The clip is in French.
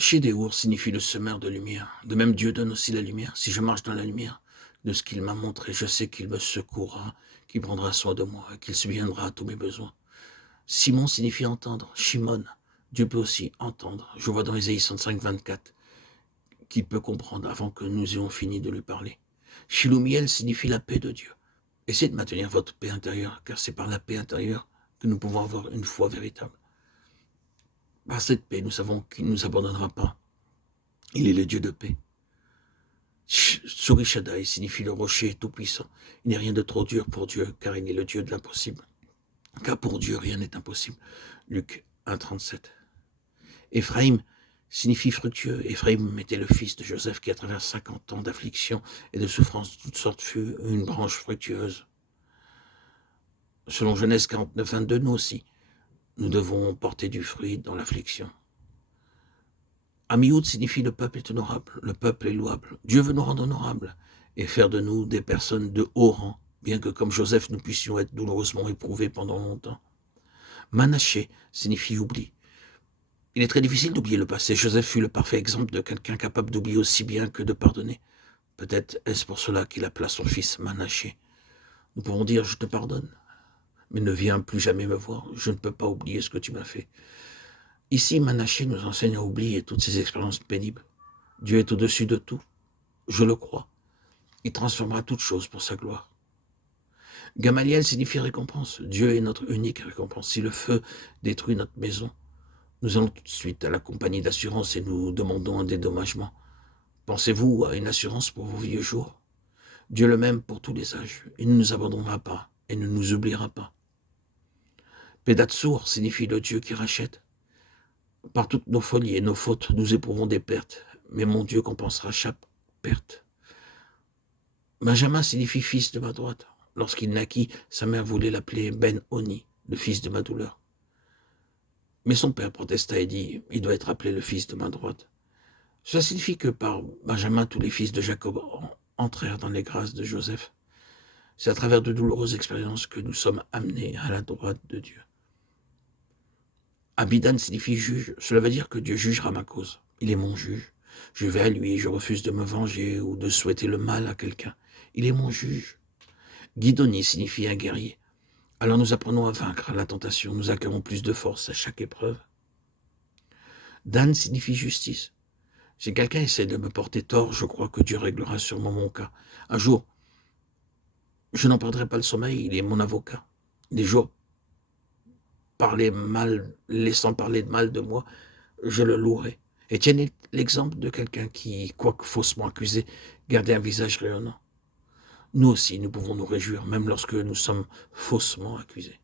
Shedeur signifie le semeur de lumière. De même, Dieu donne aussi la lumière. Si je marche dans la lumière de ce qu'il m'a montré, je sais qu'il me secourra, qu'il prendra soin de moi, qu'il subviendra à tous mes besoins. Simon signifie entendre. Shimon, Dieu peut aussi entendre. Je vois dans Ésaïe 65, 24 qu'il peut comprendre avant que nous ayons fini de lui parler. Shilumiel signifie la paix de Dieu. Essayez de maintenir votre paix intérieure, car c'est par la paix intérieure que nous pouvons avoir une foi véritable. Par cette paix, nous savons qu'il ne nous abandonnera pas. Il est le Dieu de paix. Surishadai signifie le rocher tout-puissant. Il n'est rien de trop dur pour Dieu, car il est le Dieu de l'impossible. Car pour Dieu, rien n'est impossible. Luc 1, 37. Éphraïm signifie fructueux. Éphraïm était le fils de Joseph qui, à travers 50 ans d'affliction et de souffrance de toutes sortes, fut une branche fructueuse. Selon Genèse 49, 22, nous aussi, nous devons porter du fruit dans l'affliction. Amioud signifie le peuple est honorable, le peuple est louable. Dieu veut nous rendre honorables et faire de nous des personnes de haut rang, bien que comme Joseph, nous puissions être douloureusement éprouvés pendant longtemps. Manaché signifie oubli. Il est très difficile d'oublier le passé. Joseph fut le parfait exemple de quelqu'un capable d'oublier aussi bien que de pardonner. Peut-être est-ce pour cela qu'il appela son fils Manaché. Nous pouvons dire « je te pardonne », mais ne viens plus jamais me voir. Je ne peux pas oublier ce que tu m'as fait. Ici, Manaché nous enseigne à oublier toutes ces expériences pénibles. Dieu est au-dessus de tout. Je le crois. Il transformera toutes choses pour sa gloire. Gamaliel signifie récompense. Dieu est notre unique récompense. Si le feu détruit notre maison, nous allons tout de suite à la compagnie d'assurance et nous demandons un dédommagement. Pensez-vous à une assurance pour vos vieux jours? Dieu le même pour tous les âges. Il ne nous abandonnera pas et ne nous oubliera pas. Pédatsour signifie le Dieu qui rachète. Par toutes nos folies et nos fautes, nous éprouvons des pertes, mais mon Dieu compensera chaque perte. Benjamin signifie fils de ma droite. Lorsqu'il naquit, sa mère voulait l'appeler Ben-Oni, le fils de ma douleur. Mais son père protesta et dit, il doit être appelé le fils de ma droite. Cela signifie que par Benjamin, tous les fils de Jacob entrèrent dans les grâces de Joseph. C'est à travers de douloureuses expériences que nous sommes amenés à la droite de Dieu. Abidan signifie juge. Cela veut dire que Dieu jugera ma cause. Il est mon juge. Je vais à lui, je refuse de me venger ou de souhaiter le mal à quelqu'un. Il est mon juge. Guidoni signifie un guerrier. Alors nous apprenons à vaincre la tentation. Nous acquérons plus de force à chaque épreuve. Dan signifie justice. Si quelqu'un essaie de me porter tort, je crois que Dieu réglera sûrement mon cas. Un jour, je n'en perdrai pas le sommeil, il est mon avocat. Des jours, laissant parler de mal de moi, je le louerai. Étienne est l'exemple de quelqu'un qui, quoique faussement accusé, gardait un visage rayonnant. Nous aussi, nous pouvons nous réjouir, même lorsque nous sommes faussement accusés.